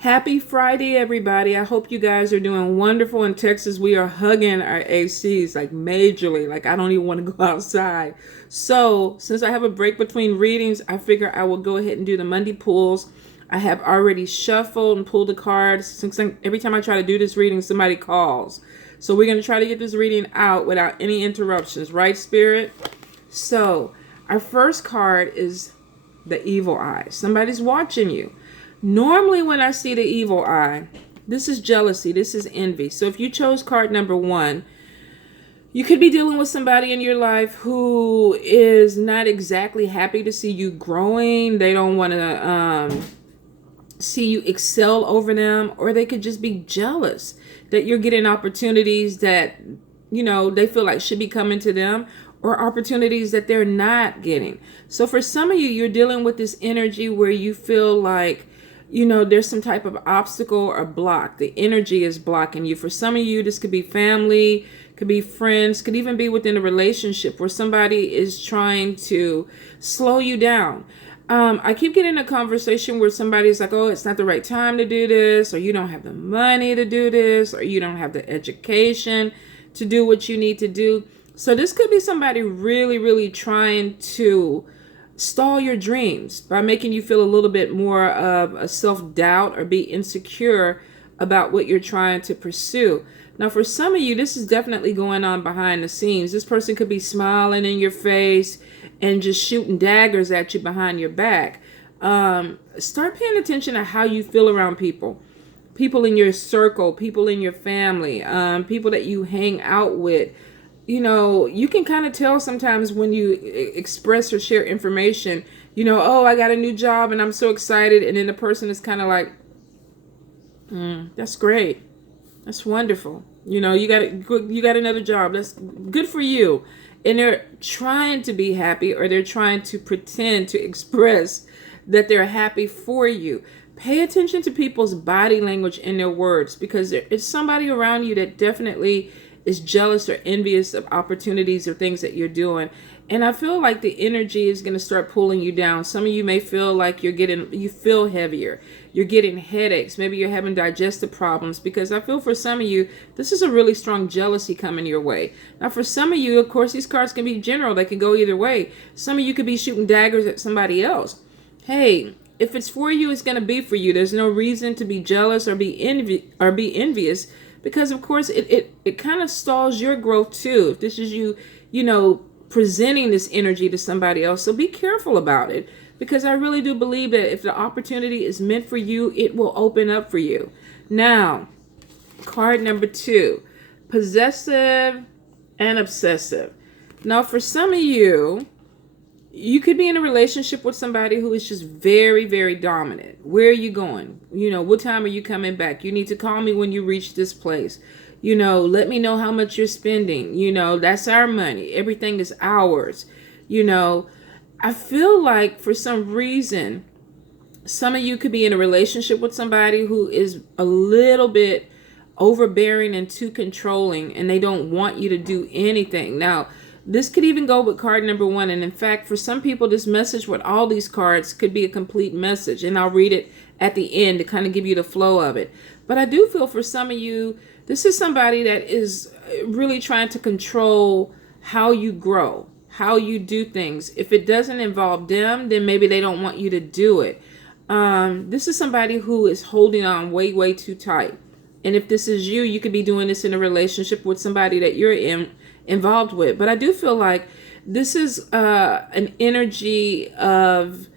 Happy Friday, everybody. I hope you guys are doing wonderful in Texas. We are hugging our ACs like majorly. Like, I don't even want to go outside. So, since I have a break between readings, I figure I will go ahead and do the Monday pulls. I have already shuffled and pulled the cards. Since every time I try to do this reading, somebody calls. So, we're going to try to get this reading out without any interruptions, right, Spirit? So, our first card is the evil eye. Somebody's watching you. Normally when I see the evil eye, this is jealousy, this is envy. So if you chose card number 1, you could be dealing with somebody in your life who is not exactly happy to see you growing. They don't want to see you excel over them, or they could just be jealous that you're getting opportunities that, they feel like should be coming to them, or opportunities that they're not getting. So for some of you, you're dealing with this energy where you feel like, there's some type of obstacle or block. The energy is blocking you. For some of you, this could be family, could be friends, could even be within a relationship where somebody is trying to slow you down. I keep getting a conversation where somebody's like, oh, it's not the right time to do this, or you don't have the money to do this, or you don't have the education to do what you need to do. So this could be somebody really, really trying to stall your dreams by making you feel a little bit more of a self-doubt or be insecure about what you're trying to pursue. Now, for some of you, this is definitely going on behind the scenes. This person could be smiling in your face and just shooting daggers at you behind your back. Start paying attention to how you feel around people. People in your circle, people in your family, people that you hang out with. You can kind of tell sometimes when you express or share information, oh, I got a new job and I'm so excited. And then the person is kind of like, that's great. That's wonderful. You got another job. That's good for you. And they're trying to be happy, or they're trying to pretend to express that they're happy for you. Pay attention to people's body language and their words, because it's somebody around you that definitely is jealous or envious of opportunities or things that you're doing. And I feel like the energy is going to start pulling you down. Some of you may feel like you feel heavier. You're getting headaches. Maybe you're having digestive problems, because I feel for some of you, this is a really strong jealousy coming your way. Now, for some of you, of course, these cards can be general. They can go either way. Some of you could be shooting daggers at somebody else. Hey, if it's for you, it's going to be for you. There's no reason to be jealous or be envious, because of course it kind of stalls your growth too. If this is you presenting this energy to somebody else. So be careful about it, because I really do believe that if the opportunity is meant for you, it will open up for you. Now, card number 2, possessive and obsessive. Now, for some of you, you could be in a relationship with somebody who is just very, very dominant. Where are you going? What time are you coming back? You need to call me when you reach this place. Let me know how much you're spending. That's our money. Everything is ours. I feel like for some reason, some of you could be in a relationship with somebody who is a little bit overbearing and too controlling, and they don't want you to do anything. Now, this could even go with card number 1. And in fact, for some people, this message with all these cards could be a complete message. And I'll read it at the end to kind of give you the flow of it. But I do feel for some of you, this is somebody that is really trying to control how you grow, how you do things. If it doesn't involve them, then maybe they don't want you to do it. This is somebody who is holding on way, way too tight. And if this is you, you could be doing this in a relationship with somebody that you're involved with. But I do feel like this is an energy of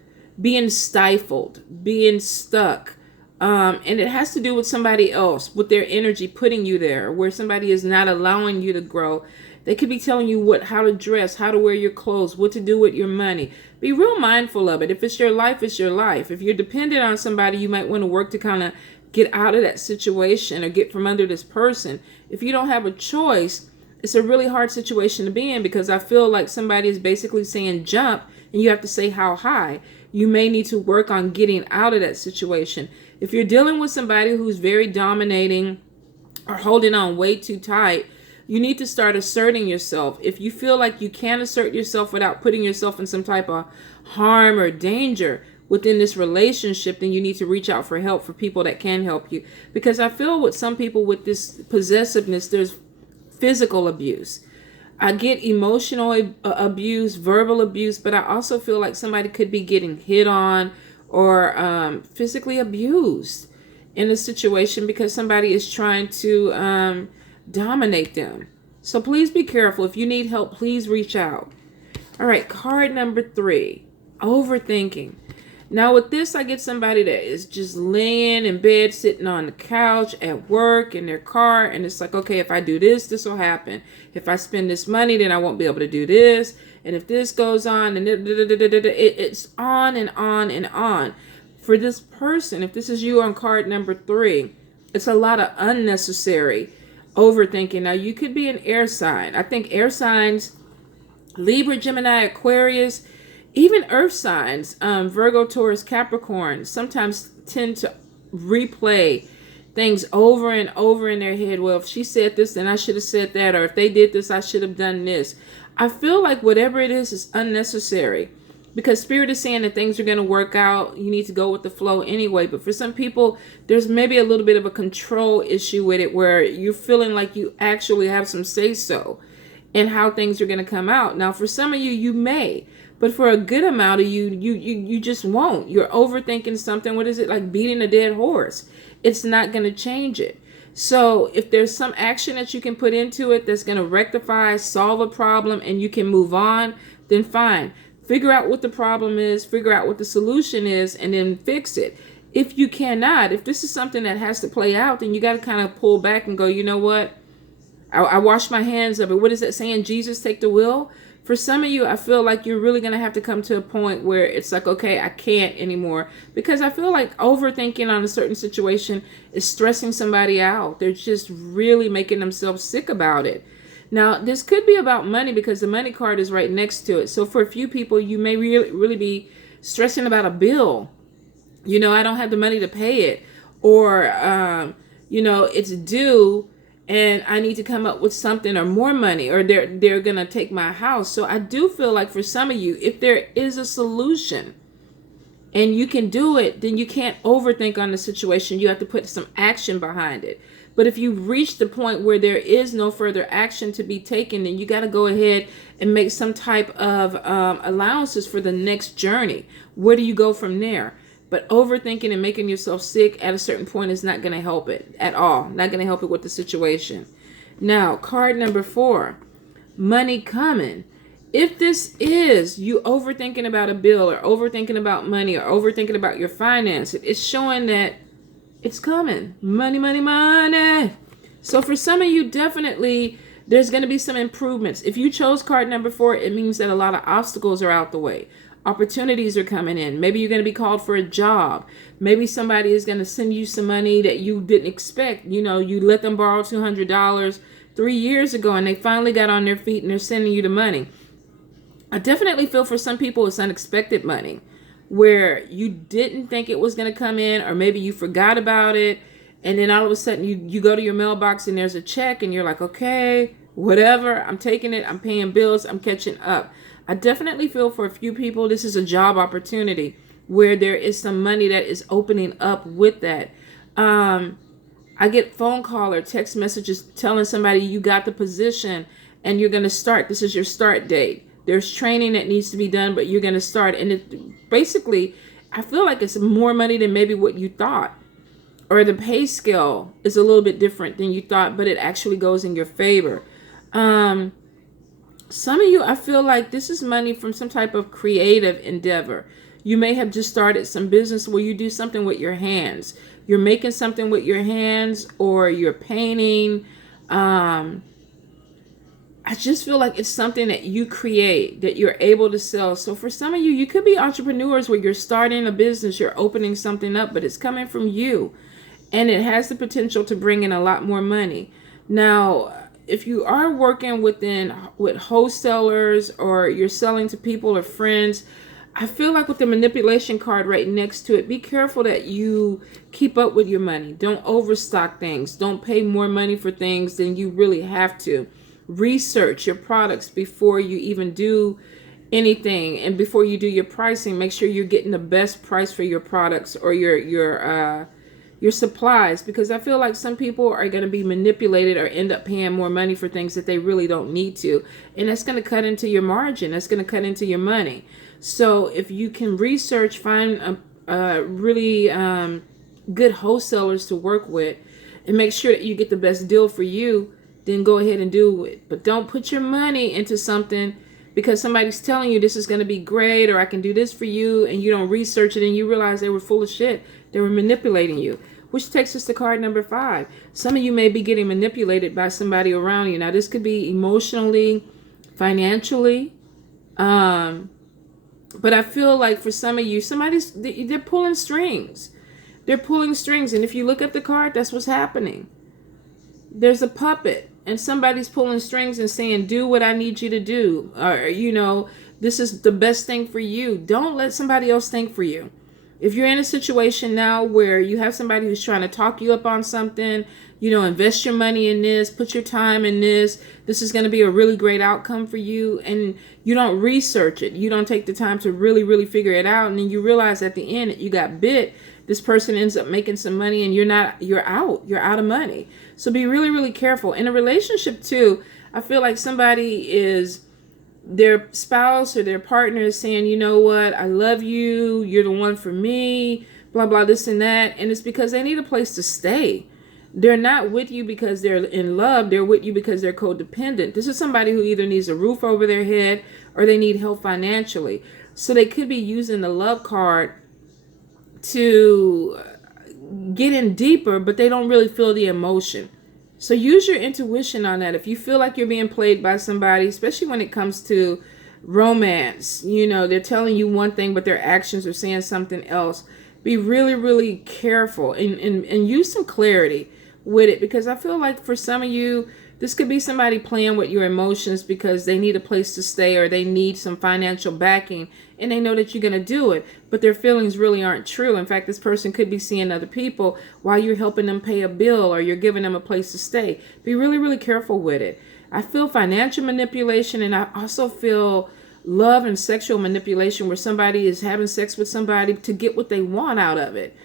being stifled, being stuck. And it has to do with somebody else, with their energy putting you there, where somebody is not allowing you to grow. They could be telling you how to dress, how to wear your clothes, what to do with your money. Be real mindful of it. If it's your life, it's your life. If you're dependent on somebody, you might want to work to kind of get out of that situation or get from under this person. If you don't have a choice, it's a really hard situation to be in, because I feel like somebody is basically saying jump and you have to say how high. You may need to work on getting out of that situation. If you're dealing with somebody who's very dominating or holding on way too tight, you need to start asserting yourself. If you feel like you can't assert yourself without putting yourself in some type of harm or danger, within this relationship, then you need to reach out for help for people that can help you. Because I feel with some people with this possessiveness, there's physical abuse. I get emotional abuse, verbal abuse, but I also feel like somebody could be getting hit on or physically abused in a situation because somebody is trying to dominate them. So please be careful. If you need help, please reach out. All right, card number 3, overthinking. Now with this, I get somebody that is just laying in bed, sitting on the couch, at work, in their car, and it's like, okay, if I do this, this will happen. If I spend this money, then I won't be able to do this. And if this goes on, and it's on and on and on. For this person, if this is you on card number 3, it's a lot of unnecessary overthinking. Now you could be an air sign. I think air signs, Libra, Gemini, Aquarius, even earth signs, Virgo, Taurus, Capricorn, sometimes tend to replay things over and over in their head. Well, if she said this, then I should have said that. Or if they did this, I should have done this. I feel like whatever it is unnecessary. Because Spirit is saying that things are going to work out. You need to go with the flow anyway. But for some people, there's maybe a little bit of a control issue with it where you're feeling like you actually have some say-so in how things are going to come out. Now, for some of you, you may. But for a good amount of you, you just won't. You're overthinking something. What is it? Like beating a dead horse. It's not going to change it. So if there's some action that you can put into it that's going to rectify, solve a problem, and you can move on, then fine. Figure out what the problem is, figure out what the solution is, and then fix it. If you cannot, if this is something that has to play out, then you got to kind of pull back and go, you know what? I wash my hands of it. What is that saying? Jesus, take the wheel. For some of you, I feel like you're really going to have to come to a point where it's like, okay, I can't anymore. Because I feel like overthinking on a certain situation is stressing somebody out. They're just really making themselves sick about it. Now, this could be about money because the money card is right next to it. So for a few people, you may really be stressing about a bill. You know, I don't have the money to pay it. Or, you know, it's due and I need to come up with something or more money, or they're going to take my house. So I do feel like for some of you, if there is a solution and you can do it, then you can't overthink on the situation. You have to put some action behind it. But if you reach the point where there is no further action to be taken, then you got to go ahead and make some type of allowances for the next journey. Where do you go from there? But overthinking and making yourself sick at a certain point is not going to help it at all. Not going to help it with the situation. Now, card number 4, money coming. If this is you overthinking about a bill or overthinking about money or overthinking about your finances, it's showing that it's coming. Money, money, money. So for some of you, definitely there's going to be some improvements. If you chose card number 4, it means that a lot of obstacles are out the way. Opportunities are coming in. Maybe you're going to be called for a job. Maybe somebody is going to send you some money that you didn't expect. You know, you let them borrow $200 3 years ago and they finally got on their feet and they're sending you the money. I definitely feel for some people it's unexpected money where you didn't think it was going to come in, or maybe you forgot about it. And then all of a sudden you go to your mailbox and there's a check and you're like, okay, whatever, I'm taking it. I'm paying bills. I'm catching up. I definitely feel for a few people this is a job opportunity where there is some money that is opening up with that. I get phone call or text messages telling somebody you got the position and you're going to start. This is your start date. There's training that needs to be done, but you're going to start. And it basically, I feel like it's more money than maybe what you thought. Or the pay scale is a little bit different than you thought, but it actually goes in your favor. Some of you, I feel like this is money from some type of creative endeavor. You may have just started some business where you do something with your hands. You're making something with your hands, or you're painting. I just feel like it's something that you create, that you're able to sell. So for some of you, you could be entrepreneurs where you're starting a business, you're opening something up, but it's coming from you. And it has the potential to bring in a lot more money. Now, if you are working with wholesalers or you're selling to people or friends, I feel like with the manipulation card right next to it, be careful that you keep up with your money. Don't overstock things. Don't pay more money for things than you really have to. Research your products before you even do anything. And before you do your pricing, make sure you're getting the best price for your products or your supplies, because I feel like some people are going to be manipulated or end up paying more money for things that they really don't need to. And that's going to cut into your margin. That's going to cut into your money. So if you can research, find a really good wholesalers to work with and make sure that you get the best deal for you, then go ahead and do it. But don't put your money into something because somebody's telling you this is going to be great or I can do this for you, and you don't research it and you realize they were full of shit. They were manipulating you. Which takes us to card number 5. Some of you may be getting manipulated by somebody around you. Now, this could be emotionally, financially. But I feel like for some of you, they're pulling strings. They're pulling strings. And if you look at the card, that's what's happening. There's a puppet and somebody's pulling strings and saying, do what I need you to do. Or, this is the best thing for you. Don't let somebody else think for you. If you're in a situation now where you have somebody who's trying to talk you up on something, invest your money in this, put your time in this is going to be a really great outcome for you, and you don't research it, you don't take the time to really, really figure it out, and then you realize at the end that you got bit, this person ends up making some money and you're out of money. So be really, really careful. In a relationship too, I feel like somebody is, their spouse or their partner is saying, you know what, I love you, you're the one for me, blah, blah, this and that. And it's because they need a place to stay. They're not with you because they're in love. They're with you because they're codependent. This is somebody who either needs a roof over their head or they need help financially. So they could be using the love card to get in deeper, but they don't really feel the emotion. So use your intuition on that. If you feel like you're being played by somebody, especially when it comes to romance, they're telling you one thing, but their actions are saying something else. Be really, really careful and use some clarity with it, because I feel like for some of you, this could be somebody playing with your emotions because they need a place to stay or they need some financial backing and they know that you're going to do it, but their feelings really aren't true. In fact, this person could be seeing other people while you're helping them pay a bill or you're giving them a place to stay. Be really, really careful with it. I feel financial manipulation, and I also feel love and sexual manipulation where somebody is having sex with somebody to get what they want out of it,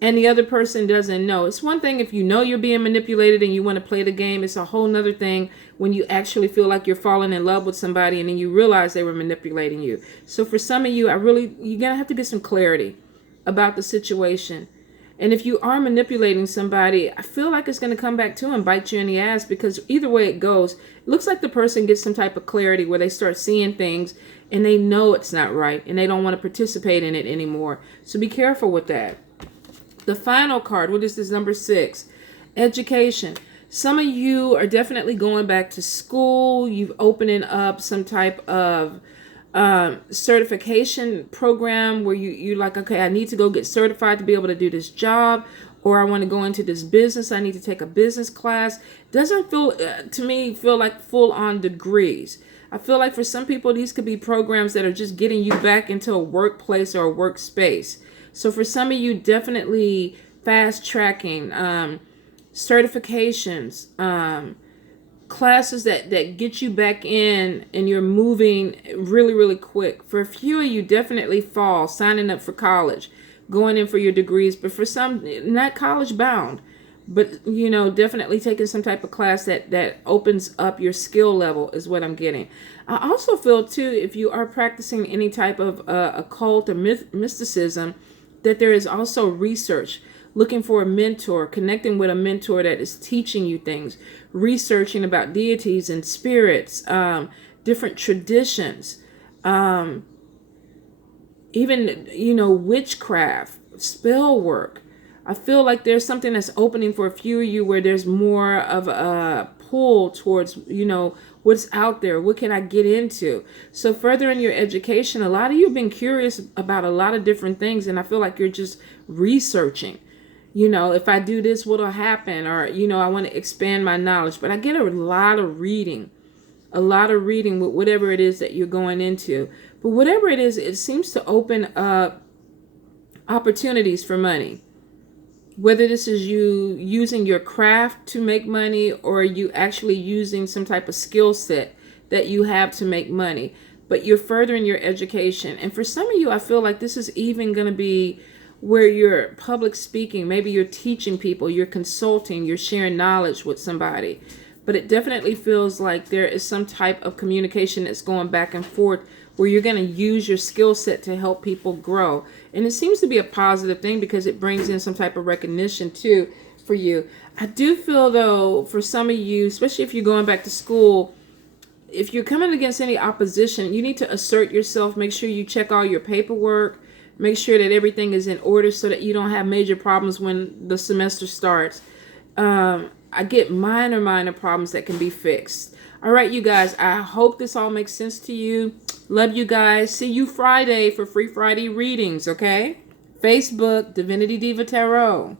and the other person doesn't know. It's one thing if you know you're being manipulated and you want to play the game. It's a whole nother thing when you actually feel like you're falling in love with somebody and then you realize they were manipulating you. So for some of you, you're going to have to get some clarity about the situation. And if you are manipulating somebody, I feel like it's going to come back to and bite you in the ass, because either way it goes, it looks like the person gets some type of clarity where they start seeing things and they know it's not right and they don't want to participate in it anymore. So be careful with that. The final card, what is this, number 6? Education. Some of you are definitely going back to school. You've opening up some type of certification program where you're like, okay, I need to go get certified to be able to do this job, or I want to go into this business. I need to take a business class. Doesn't feel to me like full on degrees. I feel like for some people, these could be programs that are just getting you back into a workplace or a workspace. So for some of you, definitely fast tracking, certifications, classes that get you back in and you're moving really, really quick. For a few of you, definitely fall, signing up for college, going in for your degrees. But for some, not college bound, but, definitely taking some type of class that opens up your skill level is what I'm getting. I also feel, too, if you are practicing any type of occult or mysticism, that there is also research, looking for a mentor, connecting with a mentor that is teaching you things, researching about deities and spirits, different traditions, even, witchcraft, spell work. I feel like there's something that's opening for a few of you where there's more of a pull towards, what's out there. What can I get into? So further in your education, a lot of you have been curious about a lot of different things. And I feel like you're just researching, if I do this, what'll happen? Or, I want to expand my knowledge. But I get a lot of reading with whatever it is that you're going into. But whatever it is, it seems to open up opportunities for money. Whether this is you using your craft to make money or you actually using some type of skill set that you have to make money. but you're furthering your education. And for some of you, I feel like this is even going to be where you're public speaking. Maybe you're teaching people, you're consulting, you're sharing knowledge with somebody. But it definitely feels like there is some type of communication that's going back and forth where you're going to use your skill set to help people grow. And it seems to be a positive thing because it brings in some type of recognition too for you. I do feel though, for some of you, especially if you're going back to school, if you're coming against any opposition, you need to assert yourself. Make sure you check all your paperwork. Make sure that everything is in order so that you don't have major problems when the semester starts. I get minor problems that can be fixed. All right, you guys, I hope this all makes sense to you. Love you guys. See you Friday for Free Friday readings, okay? Facebook, Divinity Diva Tarot.